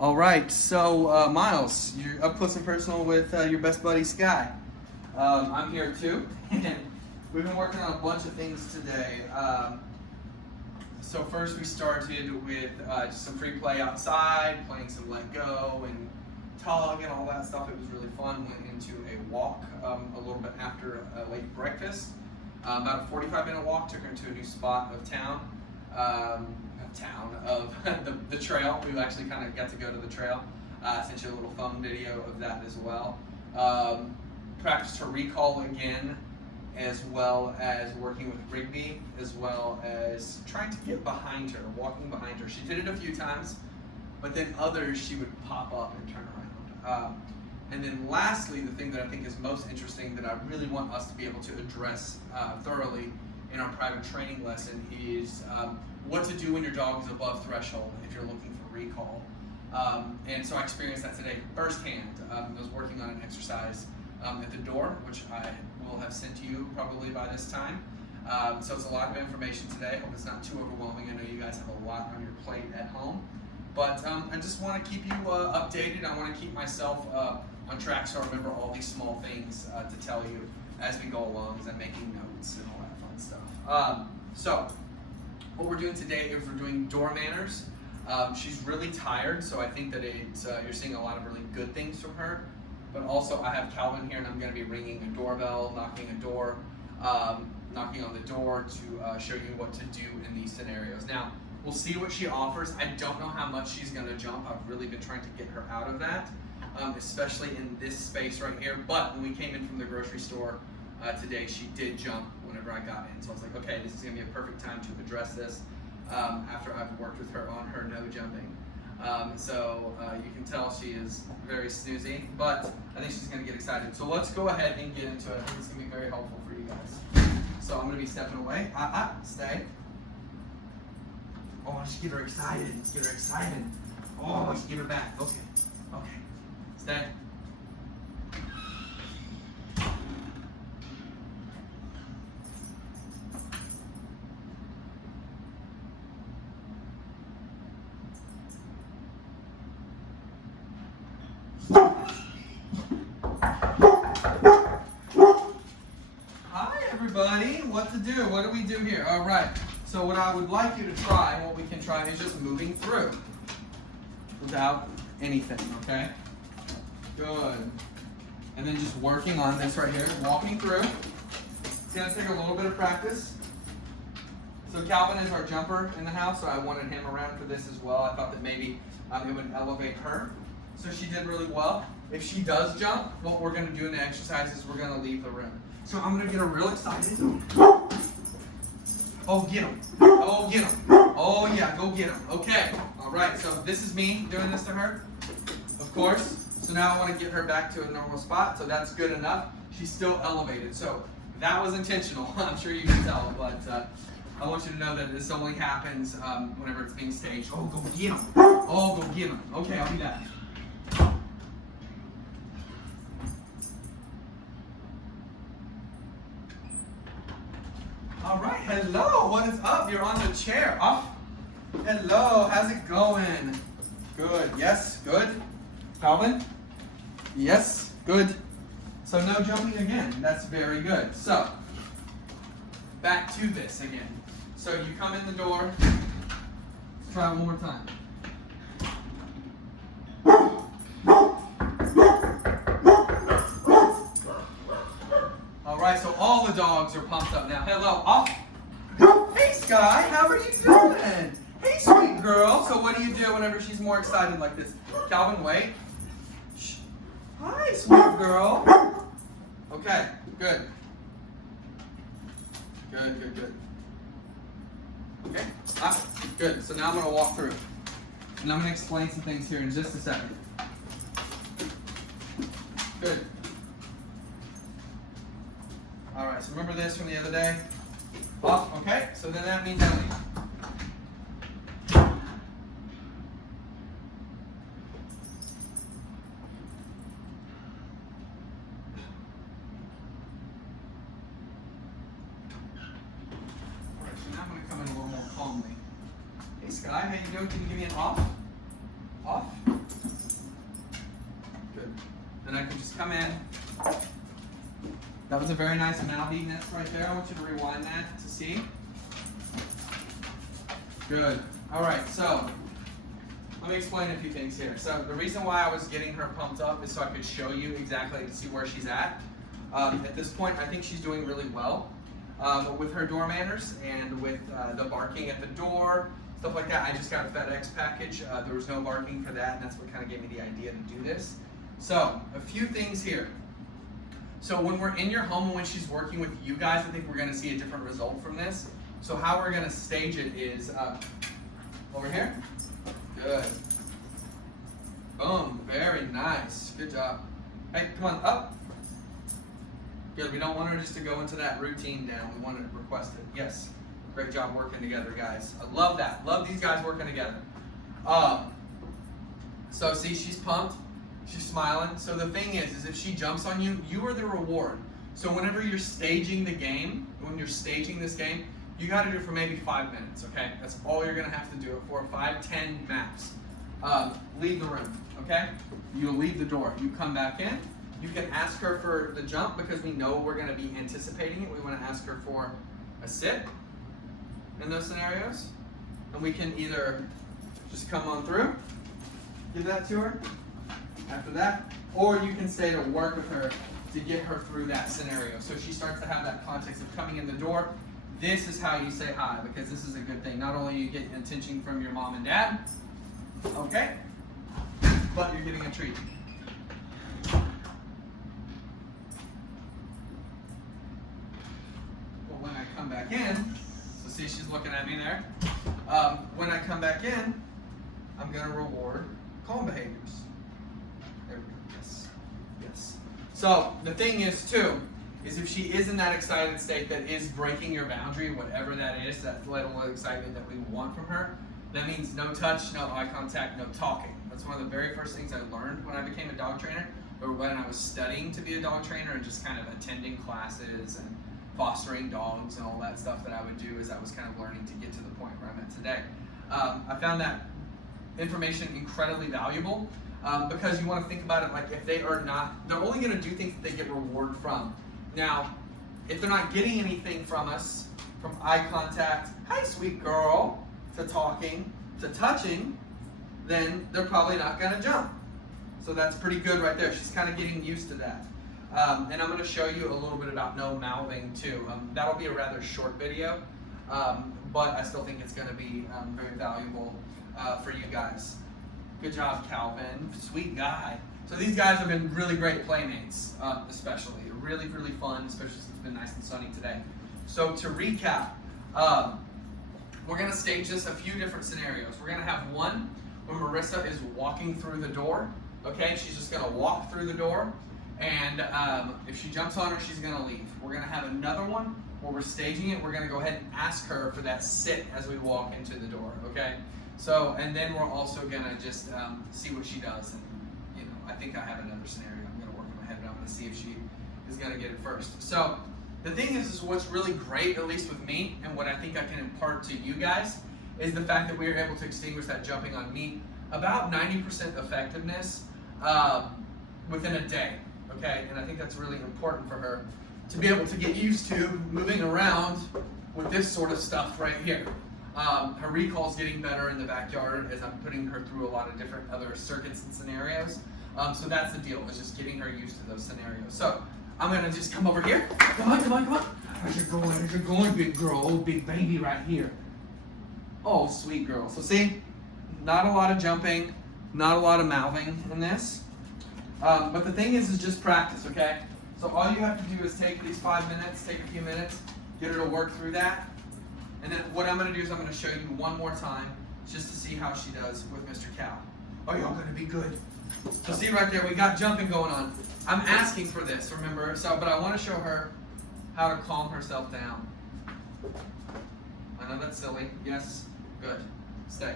All right, so Miles, you're up close and personal with your best buddy Skye. I'm here too, and we've been working on a bunch of things today. So first we started with just some free play outside, playing some let go and tug and all that stuff. It was really fun. Went into a walk a little bit after a late breakfast. About a 45-minute walk, took her into a new spot of town. Of the trail. We actually kind of got to go to the trail. Sent you a little fun video of that as well. Practiced her recall again, as well as working with Rigby, as well as trying to get behind her, walking behind her. She did it a few times, but then others she would pop up and turn around. And then lastly, the thing that I think is most interesting that I really want us to be able to address thoroughly in our private training lesson is what to do when your dog is above threshold if you're looking for recall. And so I experienced that today firsthand. I was working on an exercise at the door, which I will have sent to you probably by this time. So it's a lot of information today. I hope it's not too overwhelming. I know you guys have a lot on your plate at home. But I just want to keep you updated. I want to keep myself on track so I remember all these small things to tell you as we go along, as I'm making notes and all that fun stuff. So what we're doing today is we're doing door manners. She's really tired, so I think that you're seeing a lot of really good things from her. But also I have Calvin here, and I'm going to be ringing a doorbell, knocking on the door to show you what to do in these scenarios. Now, we'll see what she offers. I don't know how much she's going to jump. I've really been trying to get her out of that, especially in this space right here. But when we came in from the grocery store today, she did jump whenever I got in. So I was like, okay, this is going to be a perfect time to address this after I've worked with her on her no jumping. So you can tell she is very snoozy, but I think she's going to get excited. So let's go ahead and get into it. I think it's going to be very helpful for you guys. So I'm going to be stepping away. Stay. Oh, I should get her excited. Get her excited. Oh, I should give her back. Okay. Okay. Stay. Hi, everybody. What to do? What do we do here? All right. So what I would like you to try, what we can try, is just moving through without anything, okay? Good. And then just working on this right here, walking through. It's going to take a little bit of practice. So Calvin is our jumper in the house, so I wanted him around for this as well. I thought that maybe it would elevate her. So she did really well. If she does jump, what we're going to do in the exercise is we're going to leave the room. So I'm going to get her real excited. Oh, get him. Oh, get him. Oh, yeah, go get him. Okay. All right, so this is me doing this to her, of course. So now I want to get her back to a normal spot, so that's good enough. She's still elevated. So that was intentional. I'm sure you can tell, but I want you to know that this only happens whenever it's being staged. Oh, go get him. Oh, go get him. Okay, I'll be back. All right, hello, what is up? You're on the chair. Off. Hello, how's it going? Good, yes, good. Calvin? Yes, good. So no jumping again, that's very good. So, back to this again. So you come in the door, let's try it one more time. Alright, so all the dogs are pumped up now. Hello, off. Hey Skye, how are you doing? Hey sweet girl. So what do you do whenever she's more excited like this? Calvin, wait. Shh. Hi, sweet girl. Okay, good. Good, good, good. Okay, good. So now I'm going to walk through. And I'm going to explain some things here in just a second. Good. All right, so remember this from the other day? Off, okay, so then that means I leave. All right, so now I'm going to come in a little more calmly. Hey, Skye, how you doing? Can you give me an off? Off? And I can just come in. That was a very nice mouthiness right there. I want you to rewind that to see. Good. All right, so let me explain a few things here. So the reason why I was getting her pumped up is so I could show you exactly to see where she's at. At this point, I think she's doing really well with her door manners and with the barking at the door, stuff like that. I just got a FedEx package. There was no barking for that, and that's what kind of gave me the idea to do this. So a few things here. So when we're in your home and when she's working with you guys, I think we're going to see a different result from this. So how we're going to stage it is over here. Good. Boom. Very nice. Good job. Hey, come on, up. Good. We don't want her just to go into that routine down. We want to request it. Yes. Great job working together, guys. I love that. Love these guys working together. So see, she's pumped. She's smiling. So the thing is if she jumps on you, you are the reward. So whenever you're staging the game, when you're staging this game, you got to do it for maybe 5 minutes, okay? That's all you're going to have to do it for, 5, 10 max. Leave the room, okay? You leave the door. You come back in. You can ask her for the jump because we know we're going to be anticipating it. We want to ask her for a sit in those scenarios. And we can either just come on through, give that to her after that, or you can stay to work with her to get her through that scenario. So she starts to have that context of coming in the door. This is how you say hi, because this is a good thing. Not only you get attention from your mom and dad, okay, but you're getting a treat. Well, when I come back in, so see she's looking at me there. When I come back in, I'm going to reward calm behaviors. There we go. Yes. Yes. So the thing is, too, is if she is in that excited state that is breaking your boundary, whatever that is, that level of excitement that we want from her, that means no touch, no eye contact, no talking. That's one of the very first things I learned when I became a dog trainer, or when I was studying to be a dog trainer and just kind of attending classes and fostering dogs and all that stuff that I would do as I was kind of learning to get to the point where I'm at today. I found that information incredibly valuable because you want to think about it like if they are not, they're only going to do things that they get reward from. Now, if they're not getting anything from us, from eye contact, hi sweet girl, to talking, to touching, then they're probably not going to jump. So that's pretty good right there. She's kind of getting used to that. And I'm going to show you a little bit about no mouthing too. That'll be a rather short video, but I still think it's going to be very valuable for you guys. Good job, Calvin. Sweet guy. So these guys have been really great playmates, especially. Really, really fun, especially since it's been nice and sunny today. So to recap, we're going to stage this a few different scenarios. We're going to have one where Marissa is walking through the door. Okay, she's just going to walk through the door, and if she jumps on her, she's going to leave. We're going to have another one where we're staging it. We're going to go ahead and ask her for that sit as we walk into the door. Okay, so and then we're also going to just see what she does. And you know, I think I have another scenario. I'm going to work in my head, but I'm going to see if she is going to get it first. So the thing is what's really great, at least with me, and what I think I can impart to you guys, is the fact that we are able to extinguish that jumping on me about 90% effectiveness within a day. Okay, and I think that's really important for her to be able to get used to moving around with this sort of stuff right here. Her recall's getting better in the backyard as I'm putting her through a lot of different other circuits and scenarios. So that's the deal, is just getting her used to those scenarios. So I'm gonna just come over here. Come on, come on, come on. How's it going? How's it going, big girl? Oh, big baby right here. Oh, sweet girl. So see, not a lot of jumping, not a lot of mouthing in this. But the thing is just practice, okay? So all you have to do is take these 5 minutes, take a few minutes, get her to work through that. And then what I'm going to do is I'm going to show you one more time just to see how she does with Mr. Cow. Are y'all going to be good? So see right there, we got jumping going on. I'm asking for this, remember? So, but I want to show her how to calm herself down. I know that's silly. Yes? Good. Stay.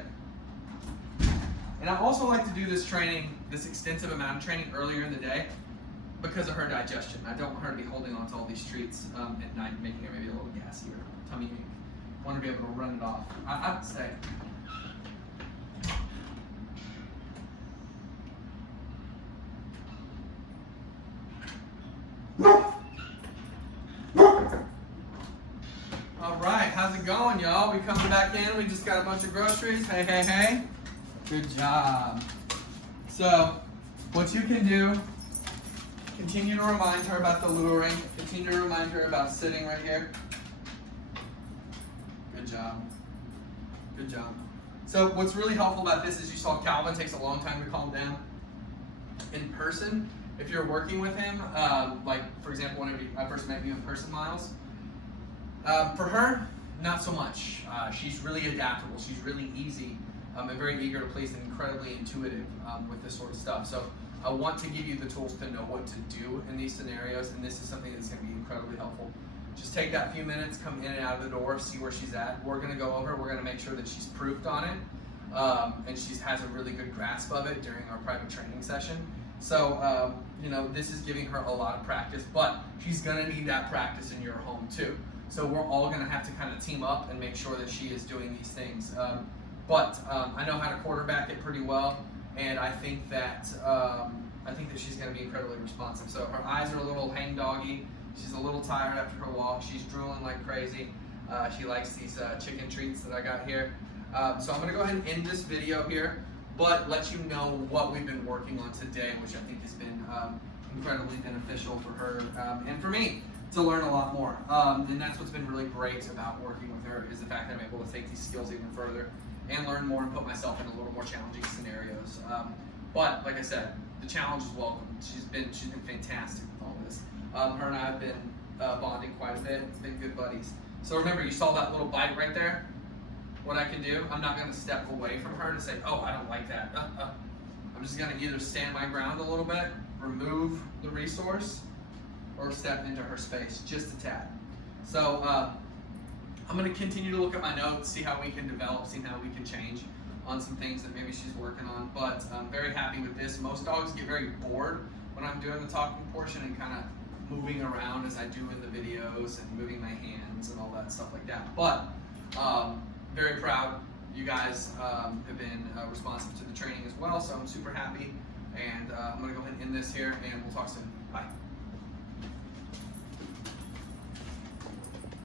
And I also like to do this training, this extensive amount of training earlier in the day because of her digestion. I don't want her to be holding on to all these treats at night, making her maybe a little gassy or tummy ache. I want her to be able to run it off. Stay. going, y'all? We coming back in. We just got a bunch of groceries. Hey, hey, hey. Good job. So, what you can do, continue to remind her about the luring. Continue to remind her about sitting right here. Good job. Good job. So, what's really helpful about this is you saw Calvin takes a long time to calm down. In person, if you're working with him, like for example, whenever I first met you in person, Miles, for her, not so much. She's really adaptable. She's really easy and very eager to please and incredibly intuitive with this sort of stuff. So I want to give you the tools to know what to do in these scenarios, and this is something that's going to be incredibly helpful. Just take that few minutes, come in and out of the door, see where she's at. We're going to go over, we're going to make sure that she's proofed on it, and she has a really good grasp of it during our private training session. So, you know, this is giving her a lot of practice, but she's going to need that practice in your home too. So we're all going to have to kind of team up and make sure that she is doing these things. But I know how to quarterback it pretty well, and I think that she's going to be incredibly responsive. So her eyes are a little hang-doggy. She's a little tired after her walk. She's drooling like crazy. She likes these chicken treats that I got here. So I'm going to go ahead and end this video here, but let you know what we've been working on today, which I think has been incredibly beneficial for her and for me to learn a lot more. And that's what's been really great about working with her, is the fact that I'm able to take these skills even further and learn more and put myself in a little more challenging scenarios. But like I said, the challenge is welcome. She's been fantastic with all this. Her and I have been bonding quite a bit, been good buddies. So remember, you saw that little bite right there? What I can do, I'm not going to step away from her to say, oh, I don't like that. I'm just going to either stand my ground a little bit, remove the resource, or step into her space just a tad. So I'm going to continue to look at my notes, see how we can develop, see how we can change on some things that maybe she's working on. But I'm very happy with this. Most dogs get very bored when I'm doing the talking portion and kind of moving around as I do in the videos and moving my hands and all that stuff like that. But very proud. You guys have been responsive to the training as well, so I'm super happy. And I'm going to go ahead and end this here, and we'll talk soon. Bye.